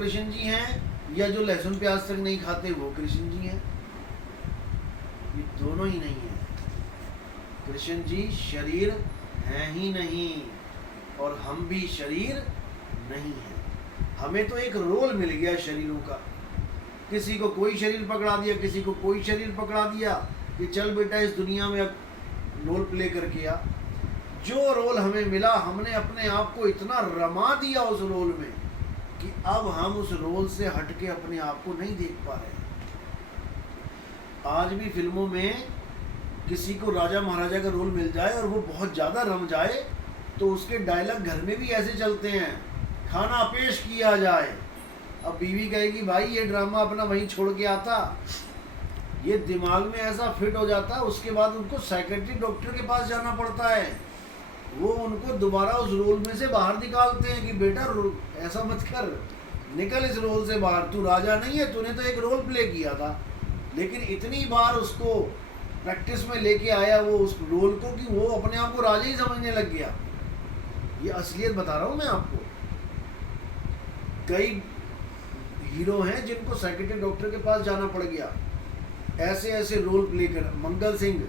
कृष्ण जी हैं, या जो लहसुन प्याज तक नहीं खाते वो कृष्ण जी हैं? ये दोनों ही नहीं है। कृष्ण जी शरीर हैं ही नहीं, और हम भी शरीर नहीं है। हमें तो एक रोल मिल गया शरीरों का, किसी को कोई शरीर पकड़ा दिया, किसी को कोई शरीर पकड़ा दिया कि चल बेटा इस दुनिया में अब रोल प्ले करके आ। जो रोल हमें मिला, हमने अपने आप को इतना रमा दिया उस रोल में कि अब हम उस रोल से हटके अपने आप को नहीं देख पा रहे। आज भी फिल्मों में किसी को राजा महाराजा का रोल मिल जाए और वो बहुत ज़्यादा रम जाए, तो उसके डायलॉग घर में भी ऐसे चलते हैं, खाना पेश किया जाए। अब बीवी कहेगी भाई ये ड्रामा अपना वहीं छोड़ के आता, ये दिमाग में ऐसा फिट हो जाता है। उसके बाद उनको साइकेट्रिक डॉक्टर के पास जाना पड़ता है, वो उनको दोबारा उस रोल में से बाहर निकालते हैं कि बेटा ऐसा मत कर, निकल इस रोल से बाहर, तू राजा नहीं है, तूने तो एक रोल प्ले किया था। लेकिन इतनी बार उसको प्रैक्टिस में लेके आया वो उस रोल को कि वो अपने आप को राजा ही समझने लग गया। ये असलियत बता रहा हूँ मैं आपको। कई हीरो हैं जिनको साइकेट्रिक डॉक्टर के पास जाना पड़ गया, ऐसे ऐसे रोल प्ले कर। मंगल सिंह,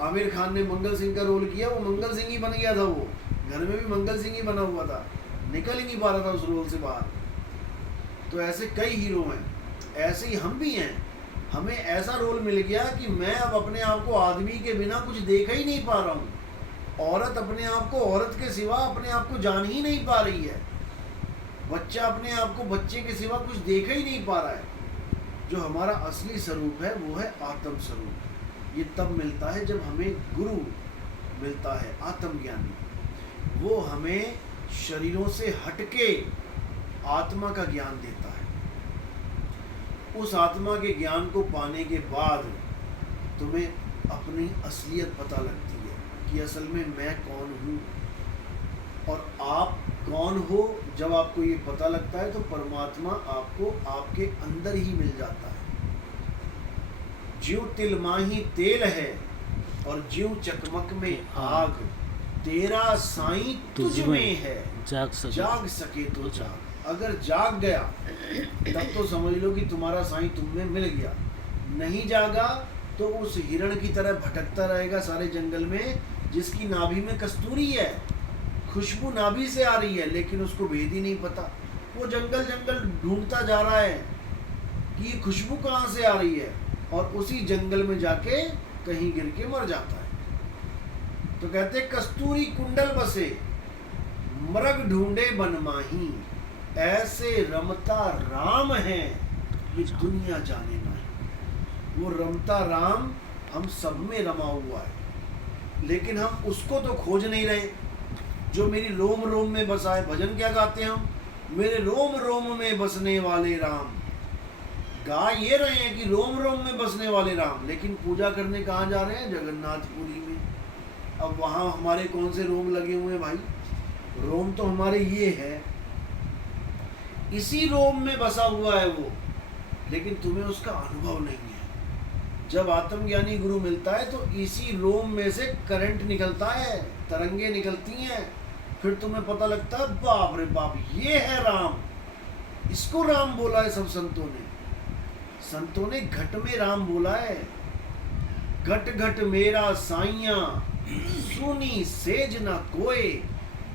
आमिर खान ने मंगल सिंह का रोल किया, वो मंगल सिंह ही बन गया था, वो घर में भी मंगल सिंह ही बना हुआ था, निकल ही नहीं पा रहा था उस रोल से बाहर। तो ऐसे कई हीरो हैं, ऐसे ही हम भी हैं। हमें ऐसा रोल मिल गया कि मैं अब अपने आप को आदमी के बिना कुछ देख ही नहीं पा रहा हूँ। औरत अपने आप को औरत के सिवा अपने आप को जान ही नहीं पा रही है। बच्चा अपने आप को बच्चे के सिवा कुछ देख ही नहीं पा रहा है। जो हमारा असली स्वरूप है वो है आत्म स्वरूप। ये तब मिलता है जब हमें गुरु मिलता है, आत्मज्ञानी। वो हमें शरीरों से हटके आत्मा का ज्ञान देता है। उस आत्मा के ज्ञान को पाने के बाद तुम्हें अपनी असलियत पता लगती है कि असल में मैं कौन हूँ। और आप कौन हो जब आपको ये पता लगता है तो परमात्मा आपको आपके अंदर ही मिल जाता है। ज्यों तिल माही तेल है और ज्यों चकमक में आग, तेरा साईं तुझ में है, जाग सके तो जाग। अगर जाग गया तब तो समझ लो कि तुम्हारा साईं तुम में मिल गया। नहीं जागा तो उस हिरण की तरह भटकता रहेगा सारे जंगल में, जिसकी नाभि में कस्तूरी है, खुशबू नाभि से आ रही है, लेकिन उसको भेद ही नहीं पता। वो जंगल जंगल ढूंढता जा रहा है कि ये खुशबू कहाँ से आ रही है, और उसी जंगल में जाके कहीं गिर के मर जाता है। तो कहते कस्तूरी कुंडल बसे, मृग ढूंढे बनमाही, ऐसे रमता राम है ये दुनिया जाने नहीं। वो रमता राम हम सब में रमा हुआ है, लेकिन हम उसको तो खोज नहीं रहे जो मेरी रोम रोम में बसा है। भजन क्या गाते हैं हम? मेरे रोम रोम में बसने वाले राम। गा ये रहे हैं कि रोम रोम में बसने वाले राम, लेकिन पूजा करने कहाँ जा रहे हैं? जगन्नाथपुरी में। अब वहाँ हमारे कौन से रोम लगे हुए हैं भाई? रोम तो हमारे ये है, इसी रोम में बसा हुआ है वो, लेकिन तुम्हें उसका अनुभव नहीं है। जब आत्मज्ञानी गुरु मिलता है तो इसी रोम में से करंट निकलता है, तरंगे निकलती हैं, फिर तुम्हें पता लगता है बाप रे बाप ये है राम। इसको राम बोला है सब संतों ने। संतों ने घट में राम बोला है। घट घट मेरा साइया सुनी सेज न कोय,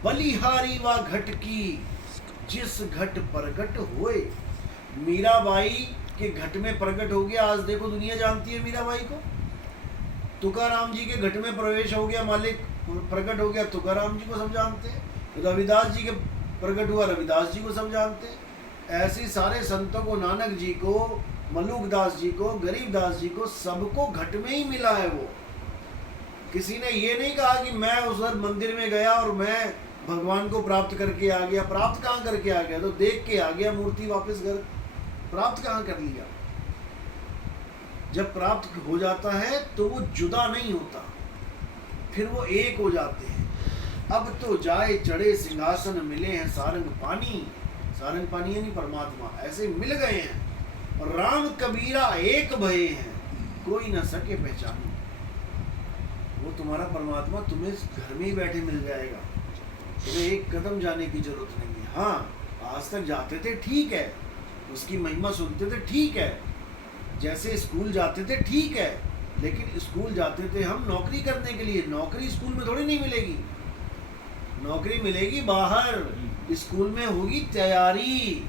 बलिहारी वा घट की जिस घट प्रगट होए। मीराबाई के घट में प्रकट हो गया। आज देखो दुनिया जानती है मीराबाई को। तुकाराम जी के घट में प्रवेश हो गया, मालिक प्रकट हो गया, तुकाराम जी को सब जानते हैं। रविदास जी के प्रकट हुआ, रविदास जी को सब जानते हैं। ऐसे सारे संतों को, नानक जी को, मलुकदास जी को, गरीबदास जी को, सबको घट में ही मिला है वो। किसी ने ये नहीं कहा कि मैं उस मंदिर में गया और मैं भगवान को प्राप्त करके आ गया। प्राप्त कहाँ करके आ गया? तो देख के आ गया मूर्ति वापस घर। प्राप्त कहाँ कर लिया? जब प्राप्त हो जाता है तो वो जुदा नहीं होता, फिर वो एक हो जाते हैं। अब तो जाए चढ़े सिंहासन, मिले हैं सारंग पानी। सारंग पानी यानी परमात्मा, ऐसे मिल गए हैं। और राम कबीरा एक भये हैं, कोई ना सके पहचाने। वो तुम्हारा परमात्मा तुम्हें घर में ही बैठे मिल जाएगा, तुम्हें एक कदम जाने की जरूरत नहीं है। हाँ, क्लास तक जाते थे ठीक है, उसकी महिमा सुनते थे ठीक है, जैसे स्कूल जाते थे ठीक है, लेकिन स्कूल जाते थे हम नौकरी करने के लिए। नौकरी स्कूल में थोड़ी नहीं मिलेगी, नौकरी मिलेगी बाहर, स्कूल में होगी तैयारी।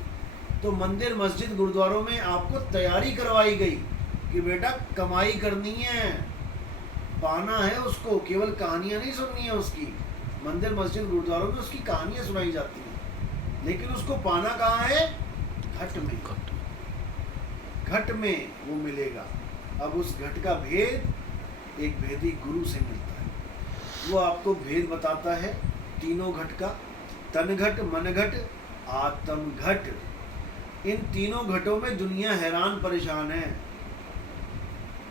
तो मंदिर मस्जिद गुरुद्वारों में आपको तैयारी करवाई गई कि बेटा कमाई करनी है, पाना है उसको, केवल कहानियां नहीं सुननी है उसकी। मंदिर मस्जिद गुरुद्वारों में उसकी कहानियां सुनाई जाती हैं, लेकिन उसको पाना कहाँ है? घट में, घट में वो मिलेगा। अब उस घट का भेद एक भेदी गुरु से मिलता है, वो आपको भेद बताता है तीनों घट का, तन घट, मन घट, आत्म घट। इन तीनों घटों में दुनिया हैरान परेशान है।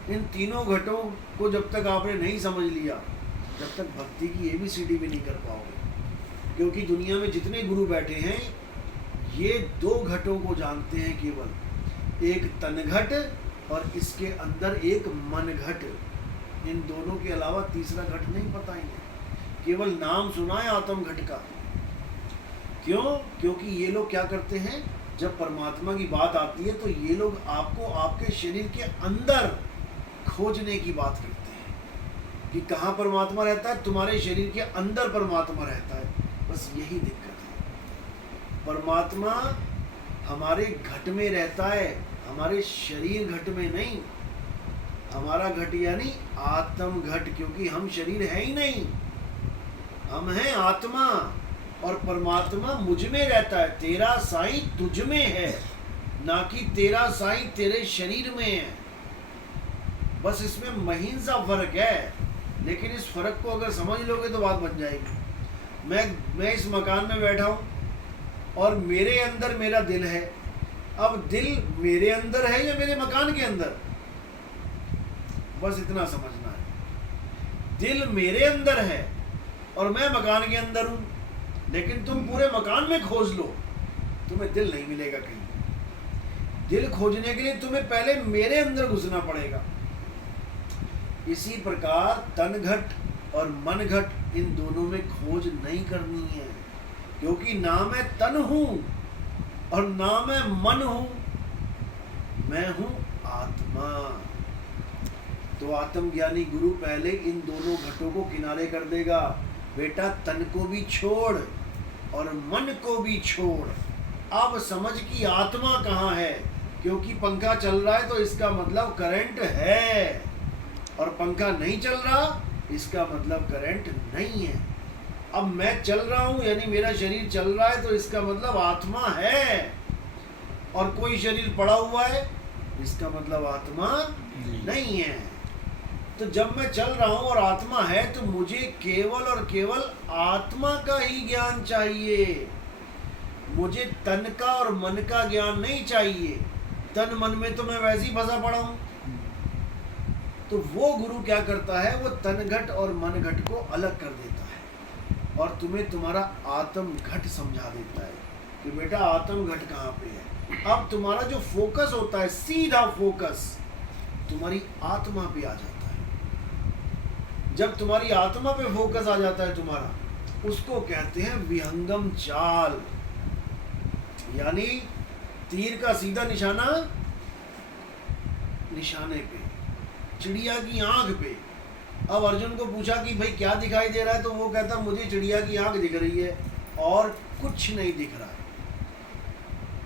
इन तीनों घटों को जब तक आपने नहीं समझ लिया, जब तक भक्ति की ABCD भी नहीं कर पाओगे। क्योंकि दुनिया में जितने गुरु बैठे हैं ये दो घटों को जानते हैं केवल, एक तन घट और इसके अंदर एक मन घट। इन दोनों के अलावा तीसरा घट नहीं पता इन्हें, केवल नाम सुना है आत्म घट का। क्यों? क्योंकि ये लोग क्या करते हैं, जब परमात्मा की बात आती है तो ये लोग आपको आपके शरीर के अंदर खोजने की बात करते हैं कि कहाँ परमात्मा रहता है। तुम्हारे शरीर के अंदर परमात्मा रहता है, बस यही दिक्कत है। परमात्मा हमारे घट में रहता है, हमारे शरीर घट में नहीं। हमारा घट यानी आत्म घट, क्योंकि हम शरीर है ही नहीं, हम हैं आत्मा, और परमात्मा मुझ में रहता है। तेरा साईं तुझ में है, ना कि तेरा साईं तेरे शरीर में है। बस इसमें महीन सा फर्क है, लेकिन इस फर्क को अगर समझ लोगे तो बात बन जाएगी। मैं इस मकान में बैठा हूँ और मेरे अंदर मेरा दिल है। अब दिल मेरे अंदर है या मेरे मकान के अंदर? बस इतना समझना है। दिल मेरे अंदर है और मैं मकान के अंदर हूँ, लेकिन तुम पूरे मकान में खोज लो, तुम्हें दिल नहीं मिलेगा कहीं। दिल खोजने के लिए तुम्हें पहले मेरे अंदर घुसना पड़ेगा। इसी प्रकार तन घट और मन घट, इन दोनों में खोज नहीं करनी है, क्योंकि ना मैं तन हूं और ना मैं मन हूं, मैं हूं आत्मा। तो आत्मज्ञानी गुरु पहले इन दोनों घटों को किनारे कर देगा। बेटा तन को भी छोड़ और मन को भी छोड़, अब समझ कि आत्मा कहाँ है। क्योंकि पंखा चल रहा है तो इसका मतलब करंट है, और पंखा नहीं चल रहा इसका मतलब करंट नहीं है। अब मैं चल रहा हूँ यानी मेरा शरीर चल रहा है, तो इसका मतलब आत्मा है। और कोई शरीर पड़ा हुआ है इसका मतलब आत्मा नहीं है। तो जब मैं चल रहा हूँ और आत्मा है, तो मुझे केवल और केवल आत्मा का ही ज्ञान चाहिए। मुझे तन का और मन का ज्ञान नहीं चाहिए। तन मन में तो मैं वैसे ही फंसा पड़ा हूँ। तो वो गुरु क्या करता है, वो तन घट और मन घट को अलग कर देता है और तुम्हें तुम्हारा आत्म घट समझा देता है कि बेटा आत्म घट कहाँ पे है। अब तुम्हारा जो फोकस होता है, सीधा फोकस तुम्हारी आत्मा पे आ जाता है। जब तुम्हारी आत्मा पे फोकस आ जाता है तुम्हारा, उसको कहते हैं विहंगम चाल, यानी तीर का सीधा निशाना निशाने पे, चिड़िया की आंख पे। अब अर्जुन को पूछा कि भाई क्या दिखाई दे रहा है, तो वो कहता मुझे चिड़िया की आंख दिख रही है और कुछ नहीं दिख रहा है।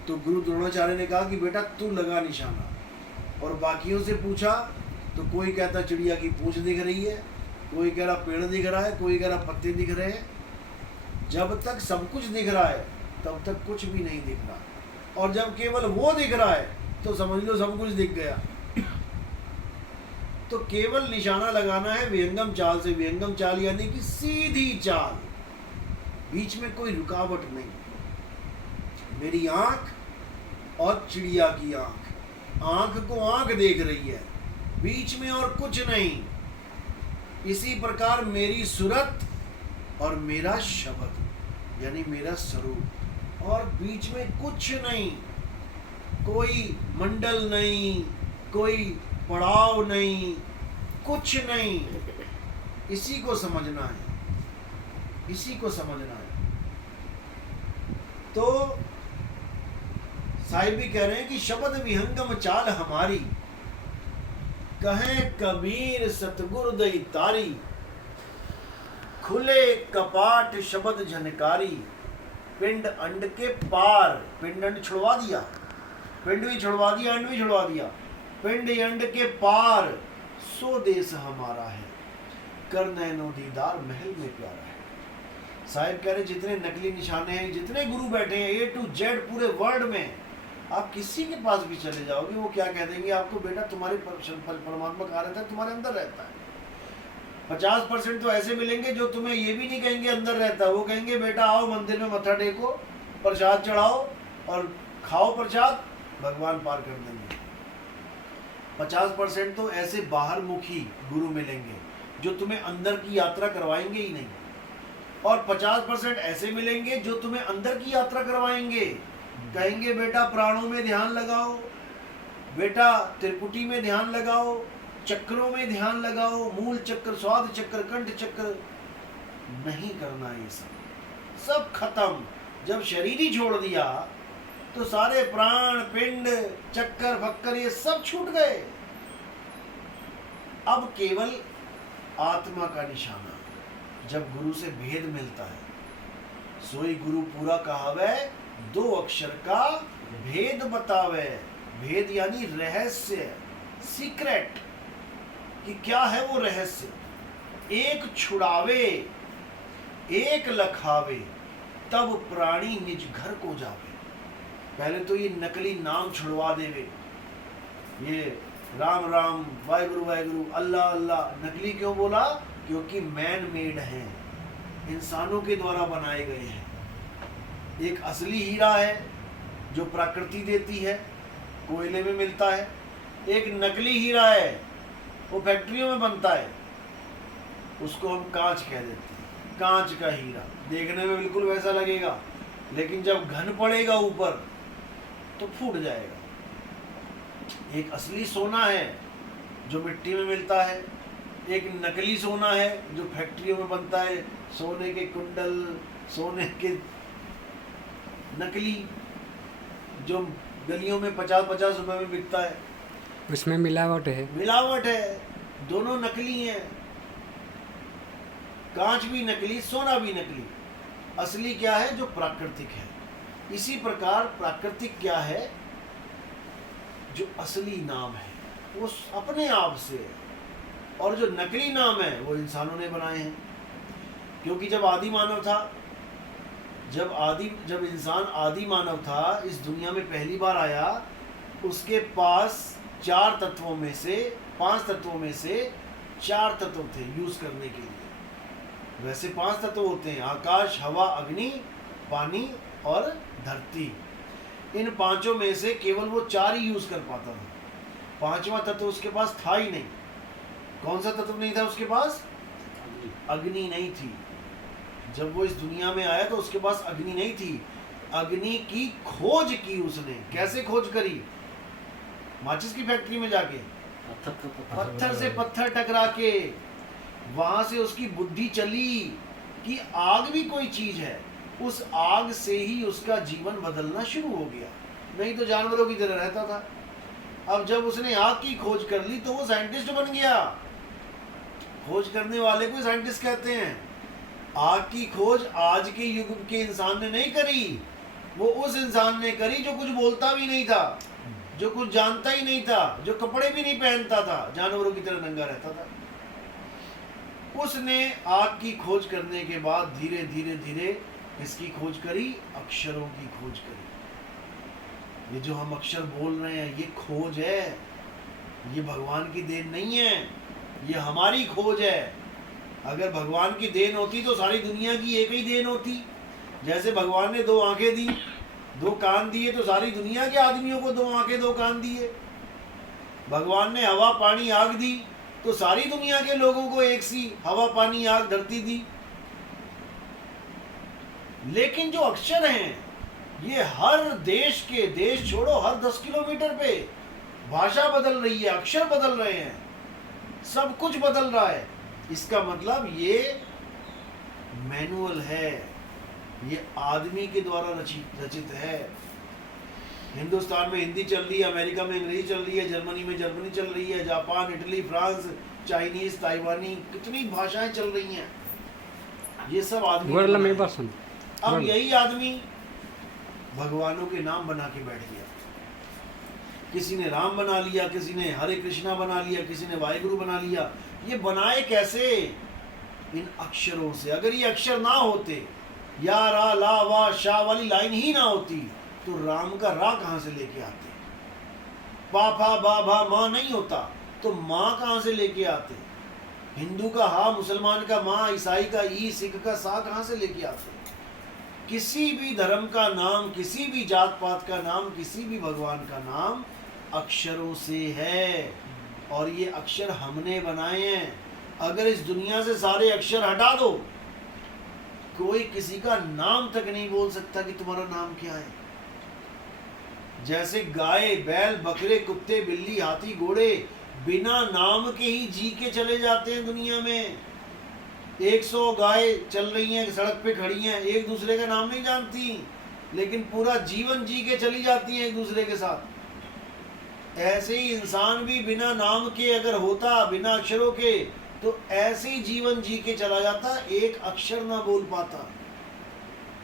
तो गुरु द्रोणाचार्य ने कहा कि बेटा तू लगा निशाना। और बाकियों से पूछा तो कोई कहता चिड़िया की पूंछ दिख रही है, कोई कह रहा पेड़ दिख रहा है, कोई कह रहा पत्ते दिख रहे हैं। जब तक सब कुछ दिख रहा है तब तक कुछ भी नहीं दिख रहा, और जब केवल वो दिख रहा है तो समझ लो सब कुछ दिख गया। तो केवल निशाना लगाना है विहंगम चाल से। विहंगम चाल यानी कि सीधी चाल, बीच में कोई रुकावट नहीं। मेरी आंख और चिड़िया की आंख, आंख को आंख देख रही है, बीच में और कुछ नहीं। इसी प्रकार मेरी सुरत और मेरा शब्द यानी मेरा स्वरूप, और बीच में कुछ नहीं, कोई मंडल नहीं, कोई पड़ाव नहीं, कुछ नहीं। इसी को समझना है, इसी को समझना है। तो साहिब भी कह रहे हैं कि शब्द विहंगम चाल हमारी, कहें कबीर सतगुर दई तारी, खुले कपाट शब्द झनकारी, पिंड अंड के पार। पिंड अंड छुड़वा दिया, पिंड भी छुड़वा दिया, अंड भी छुड़वा दिया। पिंड अंड के पार सो देश हमारा है, कर नैनो दीदार महल में प्यारा है। साहिब कह रहे जितने नकली निशाने हैं, जितने गुरु बैठे हैं A to Z पूरे वर्ल्ड में, आप किसी के पास भी चले जाओगे वो क्या कह देंगे आपको, बेटा तुम्हारे परमात्मा कहाँ रहता है, तुम्हारे अंदर रहता है। 50% तो ऐसे मिलेंगे जो तुम्हें ये भी नहीं कहेंगे अंदर रहता है, वो कहेंगे बेटा आओ मंदिर में मत्था टेको, प्रसाद चढ़ाओ और खाओ प्रसाद, भगवान पार कर देंगे। 50% तो ऐसे बाहर मुखी गुरु मिलेंगे जो तुम्हें अंदर की यात्रा करवाएंगे ही नहीं, और 50% ऐसे मिलेंगे जो तुम्हें अंदर की यात्रा करवाएंगे। कहेंगे बेटा प्राणों में ध्यान लगाओ, बेटा त्रिपुटी में ध्यान लगाओ, चक्रों में ध्यान लगाओ, मूल चक्र, स्वाद चक्र, कंठ चक्र। नहीं करना ये सब खत्म। जब शरीर ही छोड़ दिया तो सारे प्राण, पिंड, चक्कर फक्कर ये सब छूट गए। अब केवल आत्मा का निशाना। जब गुरु से भेद मिलता है, सोई गुरु पूरा कहावे, 2 अक्षर का भेद बतावे। भेद यानी रहस्य, सीक्रेट, कि क्या है वो रहस्य। एक छुड़ावे, एक लखावे, तब प्राणी निज घर को जावे। पहले तो ये नकली नाम छुड़वा देवे, ये राम राम, वाहिगुरु वाहिगुरु, अल्लाह अल्लाह। नकली क्यों बोला? क्योंकि मैन मेड हैं, इंसानों के द्वारा बनाए गए हैं। एक असली हीरा है जो प्रकृति देती है, कोयले में मिलता है। एक नकली हीरा है, वो फैक्ट्रियों में बनता है, उसको हम कांच कह देते हैं। कांच का हीरा देखने में बिल्कुल वैसा लगेगा, लेकिन जब घन पड़ेगा ऊपर तो फूट जाएगा। एक असली सोना है जो मिट्टी में मिलता है, एक नकली सोना है जो फैक्ट्रियों में बनता है। सोने के कुंडल, सोने के नकली जो गलियों में 50-50 रुपए में बिकता है, उसमें मिलावट है। मिलावट है, दोनों नकली हैं। कांच भी नकली, सोना भी नकली। असली क्या है? जो प्राकृतिक है। इसी प्रकार प्राकृतिक क्या है? जो असली नाम है वो अपने आप से है, और जो नकली नाम है वो इंसानों ने बनाए हैं। क्योंकि जब आदि मानव था, जब इंसान आदि मानव था, इस दुनिया में पहली बार आया, उसके पास 4 तत्वों में से 5 तत्वों में से 4 तत्व थे यूज करने के लिए। वैसे 5 तत्व होते हैं, आकाश, हवा, अग्नि, पानी और धरती। इन 5 में से केवल वो 4 ही यूज कर पाता था। 5वां तत्व उसके पास था ही नहीं। कौन सा तत्व नहीं था उसके पास? अग्नि नहीं थी। जब वो इस दुनिया में आया तो उसके पास अग्नि नहीं थी। अग्नि की खोज की उसने। कैसे खोज करी? माचिस की फैक्ट्री में जाके पत्थर से पत्थर टकरा के, वहां से उसकी बुद्धि चली कि आग भी कोई चीज है। उस आग से ही उसका जीवन बदलना शुरू हो गया, नहीं तो जानवरों की तरह रहता था। अब जब उसने आग की खोज कर ली तो वो साइंटिस्ट बन गया। खोज करने वाले को साइंटिस्ट कहते हैं। आग की खोज आज के युग के इंसान ने नहीं करी, वो उस इंसान ने करी जो कुछ बोलता भी नहीं था, जो कुछ जानता ही नहीं था, जो कपड़े भी नहीं पहनता था, जानवरों की तरह नंगा रहता था। उसने आग की खोज करने के बाद धीरे धीरे धीरे किसकी खोज करी? अक्षरों की खोज करी। ये जो हम अक्षर बोल रहे हैं ये खोज है, ये भगवान की देन नहीं है, ये हमारी खोज है। अगर भगवान की देन होती तो सारी दुनिया की एक ही देन होती। जैसे भगवान ने 2 आंखें दी, 2 कान दिए, तो सारी दुनिया के आदमियों को 2 आंखें 2 कान दिए। भगवान ने हवा पानी आग दी तो सारी दुनिया के लोगों को एक सी हवा पानी आग धरती दी। लेकिन जो अक्षर हैं ये हर देश के, देश छोड़ो, हर 10 किलोमीटर पे भाषा बदल रही है, अक्षर बदल रहे हैं, सब कुछ बदल रहा है। इसका मतलब ये मैनुअल है, ये आदमी के द्वारा रचित है। हिंदुस्तान में हिंदी चल रही है, अमेरिका में अंग्रेजी चल रही है, जर्मनी में जर्मनी चल रही है, जापान, इटली, फ्रांस, चाइनीज, ताइवानी, कितनी भाषाएं चल रही हैं। ये सब आदमी Gue ने dalam बनाया। person. अब यही आदमी भगवानों के नाम बना के बैठ गया। किसी ने राम बना लिया, किसी ने हरे कृष्णा बना लिया, किसी ने वाहेगुरु बना लिया। ये बनाए कैसे? इन अक्षरों से। अगर ये अक्षर ना होते, या रा ला वा शा वाली लाइन ही ना होती, तो राम का रा कहाँ से लेके आते? पा फा बा भा माँ नहीं होता, तो माँ कहाँ से लेके आते? हिंदू का हा, मुसलमान का माँ, ईसाई का ई, सिख का सा कहाँ से लेके आते? किसी भी धर्म का नाम, किसी भी जात पात का नाम, किसी भी भगवान का नाम अक्षरों से है, और ये अक्षर हमने बनाए हैं। अगर इस दुनिया से सारे अक्षर हटा दो, कोई किसी का नाम तक नहीं बोल सकता कि तुम्हारा नाम क्या है। जैसे गाय, बैल, बकरे, कुत्ते, बिल्ली, हाथी, घोड़े बिना नाम के ही जी के चले जाते हैं दुनिया में। 100 गाय चल रही हैं, सड़क पे खड़ी हैं, एक दूसरे का नाम नहीं जानती, लेकिन पूरा जीवन जी के चली जाती हैं एक दूसरे के साथ। ऐसे ही इंसान भी बिना नाम के अगर होता, बिना अक्षरों के, तो ऐसे ही जीवन जी के चला जाता, एक अक्षर ना बोल पाता।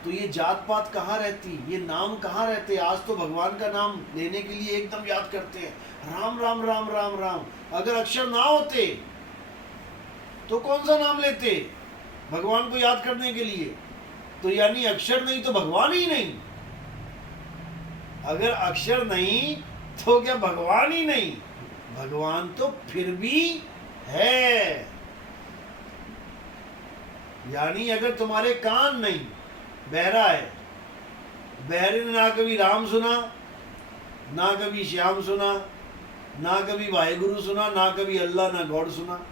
तो ये जात पात कहाँ रहती, ये नाम कहाँ रहते? आज तो भगवान का नाम लेने के लिए एकदम याद करते हैं, राम राम राम राम राम। अगर अक्षर ना होते तो कौन सा नाम लेते भगवान को याद करने के लिए? तो यानी अक्षर नहीं तो भगवान ही नहीं। अगर अक्षर नहीं तो क्या भगवान ही नहीं? भगवान तो फिर भी है। यानी अगर तुम्हारे कान नहीं, बहरा है, बहरे ने ना कभी राम सुना, ना कभी श्याम सुना, ना कभी वाहेगुरु सुना, ना कभी अल्लाह, ना गॉड सुना,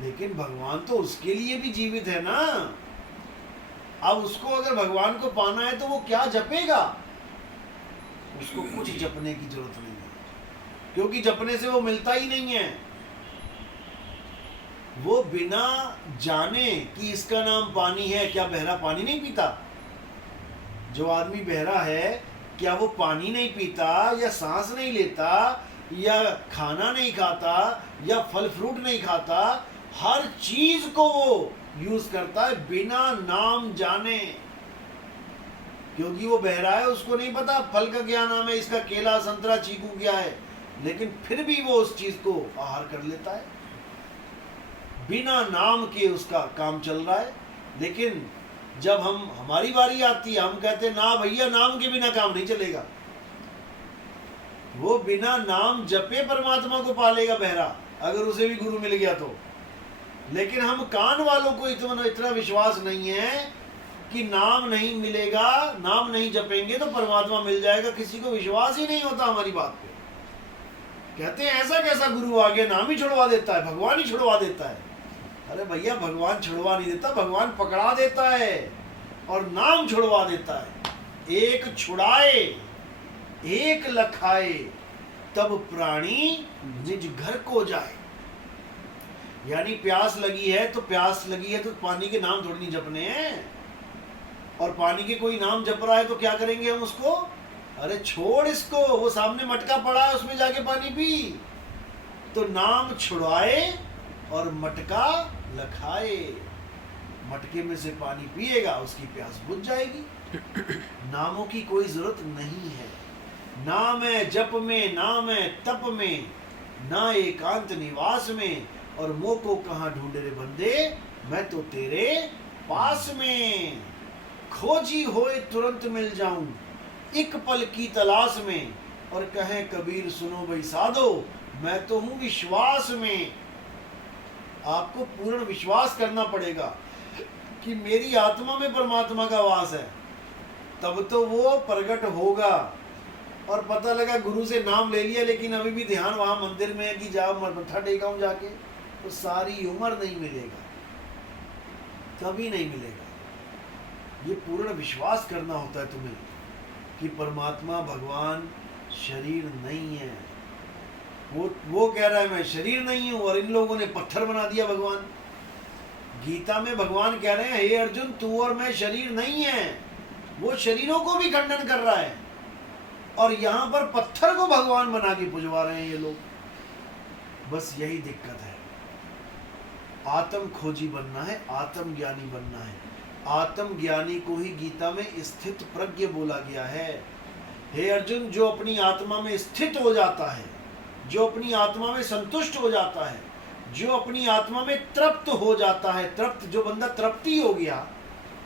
लेकिन भगवान तो उसके लिए भी जीवित है ना। अब उसको अगर भगवान को पाना है तो वो क्या जपेगा? उसको कुछ जपने की जरूरत नहीं है, क्योंकि जपने से वो मिलता ही नहीं है। वो बिना जाने कि इसका नाम पानी है, क्या बहरा पानी नहीं पीता? जो आदमी बहरा है, क्या वो पानी नहीं पीता, या सांस नहीं लेता, या खाना नहीं खाता, या फल फ्रूट नहीं खाता? हर चीज को वो यूज करता है बिना नाम जाने, क्योंकि वो बहरा है, उसको नहीं पता फल का क्या नाम है, इसका केला, संतरा, चीकू क्या है, लेकिन फिर भी वो उस चीज को आहार कर लेता है। बिना नाम के उसका काम चल रहा है। लेकिन जब हमारी बारी आती है, हम कहते हैं ना भैया, नाम के बिना काम नहीं चलेगा। वो बिना नाम जपे परमात्मा को पालेगा बहरा, अगर उसे भी गुरु मिल गया तो। लेकिन हम कान वालों को इतना विश्वास नहीं है कि नाम नहीं मिलेगा, नाम नहीं जपेंगे तो परमात्मा मिल जाएगा। किसी को विश्वास ही नहीं होता हमारी बात पे। कहते हैं ऐसा कैसा गुरु आ गया, नाम ही छुड़वा देता है, भगवान ही छुड़वा देता है। अरे भैया, भगवान छुड़वा नहीं देता, भगवान पकड़ा देता है और नाम छुड़वा देता है। एक छुड़ाए एक लखाए, तब प्राणी निज घर को जाए। यानी प्यास लगी है तो पानी के नाम थोड़ी नहीं जपने हैं। और पानी के कोई नाम जप रहा है तो क्या करेंगे हम उसको? अरे छोड़ इसको, वो सामने मटका पड़ा है, उसमें जाके पानी पी। तो नाम छुड़ाए और मटका लखाए। मटके में से पानी पिएगा, उसकी प्यास बुझ जाएगी। नामों की कोई जरूरत नहीं है। नाम है जप में, नाम है तप में, ना एकांत निवास में। और मोह को कहाँ ढूंढे रे बंदे, मैं तो तेरे पास में। खोजी होए तुरंत मिल जाऊं, एक पल की तलाश में। और कहें कबीर सुनो भाई साधो, मैं तो हूं विश्वास में। आपको पूर्ण विश्वास करना पड़ेगा कि मेरी आत्मा में परमात्मा का वास है, तब तो वो प्रकट होगा। और पता लगा गुरु से नाम ले लिया, लेकिन अभी भी ध्यान वहां मंदिर में है कि जाओ मत्था टेकाऊं जाके, तो सारी उम्र नहीं मिलेगा, कभी नहीं मिलेगा। ये पूर्ण विश्वास करना होता है तुम्हें कि परमात्मा भगवान शरीर नहीं है। वो कह रहा है मैं शरीर नहीं हूं, और इन लोगों ने पत्थर बना दिया भगवान। गीता में भगवान कह रहे हैं, हे अर्जुन, तू और मैं शरीर नहीं है। वो शरीरों को भी खंडन कर रहा है। और यहाँ पर पत्थर को भगवान बना के पुजवा रहे हैं ये लोग। बस यही दिक्कत है। आत्म खोजी बनना है, आत्मज्ञानी बनना है। आत्मज्ञानी को ही गीता में स्थित प्रज्ञ बोला गया है। हे अर्जुन, जो अपनी आत्मा में स्थित हो जाता है, जो अपनी आत्मा में संतुष्ट हो जाता है, जो अपनी आत्मा में तृप्त हो जाता है, तृप्त, जो बंदा तृप्ति हो गया,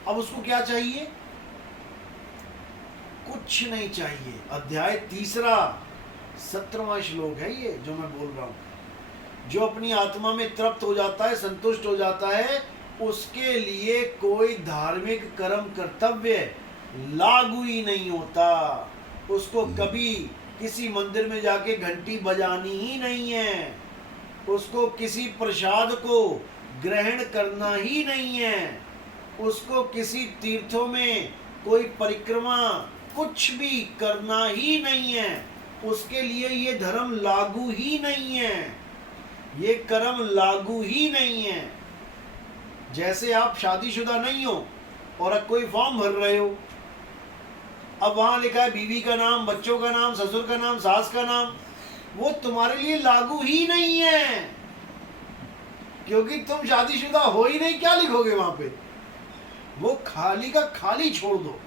अब उसको क्या चाहिए? कुछ नहीं चाहिए। अध्याय 3 17वां श्लोक है ये जो मैं बोल रहा हूं। जो अपनी आत्मा में तृप्त हो जाता है, संतुष्ट हो जाता है, उसके लिए कोई धार्मिक कर्म कर्तव्य लागू ही नहीं होता। उसको कभी किसी मंदिर में जाके घंटी बजानी ही नहीं है, उसको किसी प्रसाद को ग्रहण करना ही नहीं है, उसको किसी तीर्थों में कोई परिक्रमा कुछ भी करना ही नहीं है। उसके लिए ये धर्म लागू ही नहीं है, ये कर्म लागू ही नहीं है। जैसे आप शादीशुदा नहीं हो और कोई फॉर्म भर रहे हो, अब वहां लिखा है बीवी का नाम, बच्चों का नाम, ससुर का नाम, सास का नाम, वो तुम्हारे लिए लागू ही नहीं है, क्योंकि तुम शादीशुदा हो ही नहीं। क्या लिखोगे वहां पे? वो खाली का खाली छोड़ दो।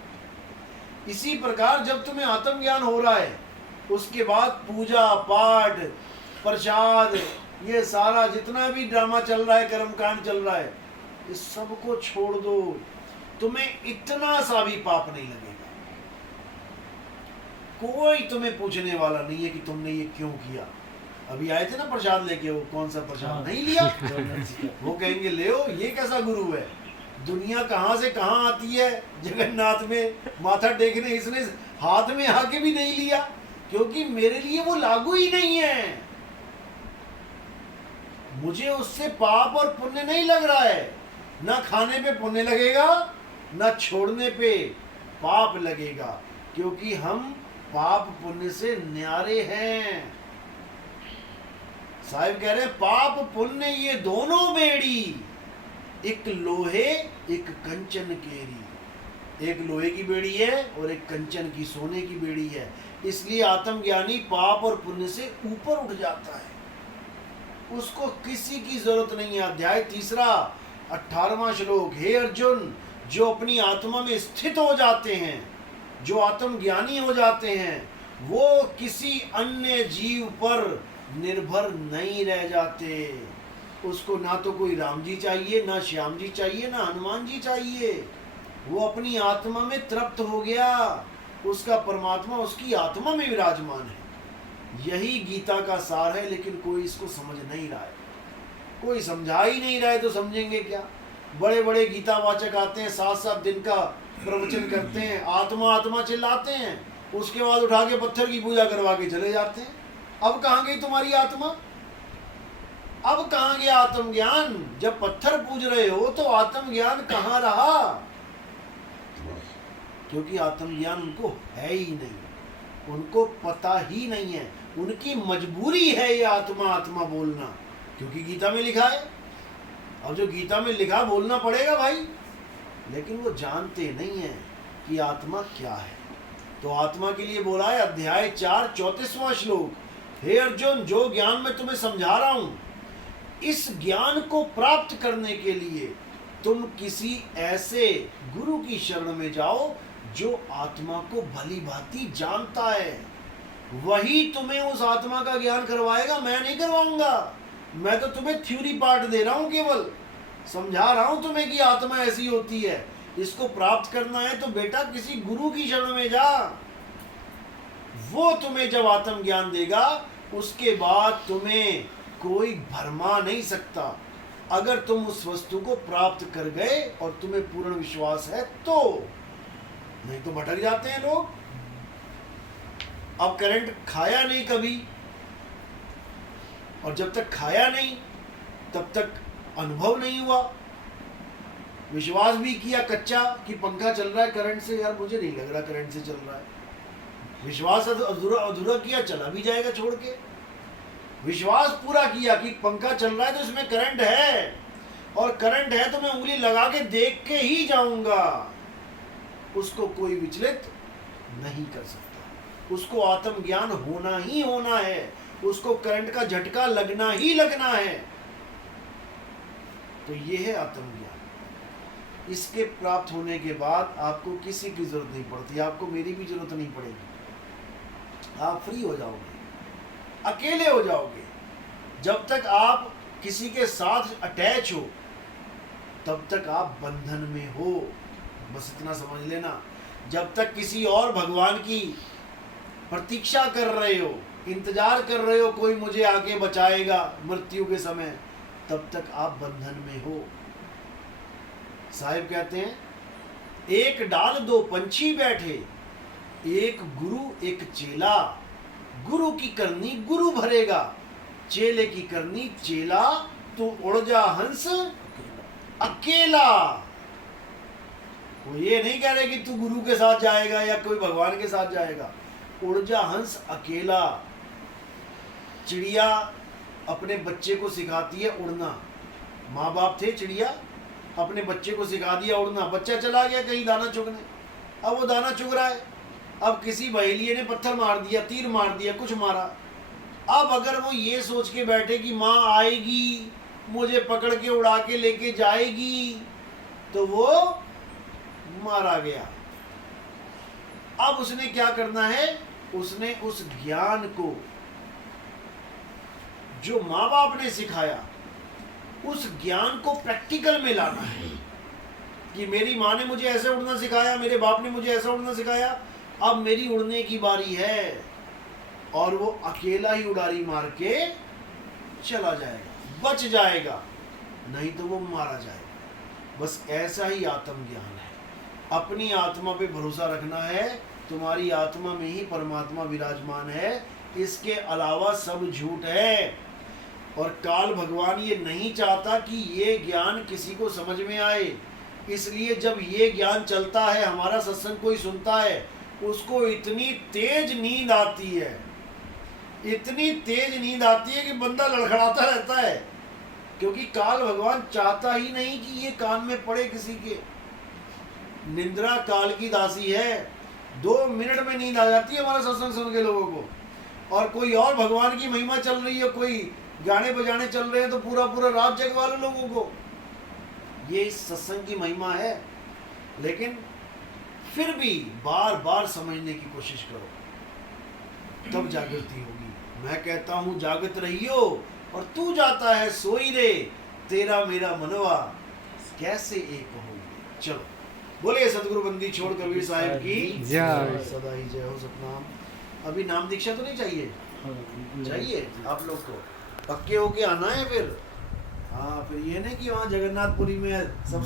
इसी प्रकार जब तुम्हें आत्मज्ञान हो रहा है, उसके बाद पूजा पाठ, प्रसाद, ये सारा जितना भी ड्रामा चल रहा है, कर्मकांड चल रहा है, इस सब को छोड़ दो। तुम्हें इतना सा भी पाप नहीं लगेगा। कोई तुम्हें पूछने वाला नहीं है कि तुमने ये क्यों किया। अभी आए थे ना प्रसाद लेके, वो कौन सा प्रसाद नहीं लिया? वो कहेंगे ले ओ, ये कैसा गुरु है? दुनिया कहां से कहां आती है जगन्नाथ में माथा टेकने, इसने हाथ में आके भी नहीं लिया, क्योंकि मेरे लिए वो लागू ही नहीं है। मुझे उससे पाप और पुण्य नहीं लग रहा है। ना खाने पे पुण्य लगेगा, ना छोड़ने पे पाप लगेगा, क्योंकि हम पाप पुण्य से न्यारे हैं। साहिब कह रहे हैं पाप पुण्य ये दोनों बेड़ी, एक लोहे एक कंचन केरी। एक लोहे की बेड़ी है और एक कंचन की, सोने की बेड़ी है। इसलिए आत्मज्ञानी पाप और पुण्य से ऊपर उठ जाता है, उसको किसी की जरूरत नहीं है। अध्याय 3 18वां श्लोक। हे अर्जुन, जो अपनी आत्मा में स्थित हो जाते हैं, जो आत्मज्ञानी हो जाते हैं, वो किसी अन्य जीव पर निर्भर नहीं रह जाते। उसको ना तो कोई राम जी चाहिए, ना श्याम जी चाहिए, ना हनुमान जी चाहिए। वो अपनी आत्मा में तृप्त हो गया, उसका परमात्मा उसकी आत्मा में विराजमान है। यही गीता का सार है, लेकिन कोई इसको समझ नहीं रहा है। कोई समझा ही नहीं रहा है तो समझेंगे क्या? बड़े बड़े गीतावाचक आते हैं, 7-7 दिन का प्रवचन करते हैं, आत्मा आत्मा चिल्लाते हैं, उसके बाद उठा के पत्थर की पूजा करवा के चले जाते हैं। अब कहाँ गई तुम्हारी आत्मा? अब कहाँ गया आत्मज्ञान? जब पत्थर पूज रहे हो तो आत्मज्ञान कहाँ रहा? क्योंकि आत्मज्ञान उनको है ही नहीं, उनको पता ही नहीं है। उनकी मजबूरी है ये आत्मा आत्मा बोलना, क्योंकि गीता में लिखा है। अब जो गीता में लिखा बोलना पड़ेगा भाई, लेकिन वो जानते नहीं है कि आत्मा क्या है। तो आत्मा के लिए बोला है अध्याय 4 34वां श्लोक। हे अर्जुन, जो ज्ञान मैं तुम्हें समझा रहा हूं, इस ज्ञान को प्राप्त करने के लिए तुम किसी ऐसे गुरु की शरण में जाओ जो आत्मा को भली भांति जानता है। वही तुम्हें उस आत्मा का ज्ञान करवाएगा, मैं नहीं करवाऊंगा। मैं तो तुम्हें थ्योरी पार्ट दे रहा हूं, केवल समझा रहा हूं तुम्हें कि आत्मा ऐसी होती है। इसको प्राप्त करना है तो बेटा किसी गुरु की शरण में जा, वो तुम्हें जब आत्म ज्ञान देगा, उसके बाद तुम्हें कोई भरमा नहीं सकता। अगर तुम उस वस्तु को प्राप्त कर गए और तुम्हें पूर्ण विश्वास है तो, नहीं तो भटक जाते हैं लोग। अब करंट खाया नहीं कभी, और जब तक खाया नहीं तब तक अनुभव नहीं हुआ। विश्वास भी किया कच्चा कि पंखा चल रहा है करंट से, यार मुझे नहीं लग रहा करंट से चल रहा है। विश्वास अधूरा अधूरा किया, चला भी जाएगा छोड़ के। विश्वास पूरा किया कि पंखा चल रहा है तो इसमें करंट है, और करंट है तो मैं उंगली लगा के देख के ही जाऊंगा, उसको कोई विचलित नहीं कर सकता। उसको आत्मज्ञान होना ही होना है, उसको करंट का झटका लगना ही लगना है। तो ये है आत्मज्ञान। इसके प्राप्त होने के बाद आपको किसी की जरूरत नहीं पड़ती, आपको मेरी भी जरूरत नहीं पड़ेगी। आप फ्री हो जाओगे, अकेले हो जाओगे। जब तक आप किसी के साथ अटैच हो तब तक आप बंधन में हो, बस इतना समझ लेना। जब तक किसी और भगवान की प्रतीक्षा कर रहे हो, इंतजार कर रहे हो कोई मुझे आके बचाएगा मृत्यु के समय, तब तक आप बंधन में हो। साहिब कहते हैं, एक डाल दो पंछी बैठे, एक गुरु एक चेला। गुरु की करनी गुरु भरेगा, चेले की करनी चेला। तू उड़ जा हंस अकेला। वो ये नहीं कह रहे कि तू गुरु के साथ जाएगा या कोई भगवान के साथ जाएगा। उड़ जा हंस अकेला। चिड़िया अपने बच्चे को सिखाती है उड़ना। माँ बाप थे, चिड़िया अपने बच्चे को सिखा दिया उड़ना। बच्चा चला गया कहीं दाना चुगने, अब वो दाना चुग रहा है। अब किसी बहेलिये ने पत्थर मार दिया, तीर मार दिया, कुछ मारा। अब अगर वो ये सोच के बैठे कि माँ आएगी मुझे पकड़ के उड़ा के लेके जाएगी, तो वो मारा गया। अब उसने क्या करना है, उसने उस ज्ञान को जो माँ बाप ने सिखाया, उस ज्ञान को प्रैक्टिकल में लाना है। कि मेरी माँ ने मुझे ऐसे उड़ना सिखाया, मेरे बाप ने मुझे ऐसा उड़ना सिखाया, अब मेरी उड़ने की बारी है। और वो अकेला ही उड़ारी मार के चला जाएगा, बच जाएगा, नहीं तो वो मारा जाएगा। बस ऐसा ही आत्मज्ञान है। अपनी आत्मा पे भरोसा रखना है, तुम्हारी आत्मा में ही परमात्मा विराजमान है, इसके अलावा सब झूठ है। और काल भगवान ये नहीं चाहता कि ये ज्ञान किसी को समझ में आए, इसलिए जब ये ज्ञान चलता है, हमारा सत्संग कोई सुनता है, उसको इतनी तेज नींद आती है, इतनी तेज नींद आती है कि बंदा लड़खड़ाता रहता है। क्योंकि काल भगवान चाहता ही नहीं कि ये कान में पड़े किसी के। निंद्रा काल की दासी है, 2 मिनट में नींद आ जाती है हमारा सत्संग सुन के लोगों को। और कोई और भगवान की महिमा चल रही है, कोई गाने बजाने चल रहे हैं, तो पूरा पूरा रात जगवा लो लोगों को। ये इस सत्संग की महिमा है। लेकिन फिर भी बार बार समझने की कोशिश करो, तब जागृति होगी। मैं कहता हूँ जागृत रहियो, और तू जाता है सोई रे, तेरा मेरा मनवा कैसे एक होंगे। चलो बोले सतगुरु बंदी छोड़ कबीर साहिब की जय। सदा ही जय हो। सतनाम। अभी नाम दीक्षा तो नहीं चाहिए? चाहिए आप लोग को, पक्के होके आना है फिर। हाँ, फिर ये नहीं कि वहाँ जगन्नाथपुरी में सब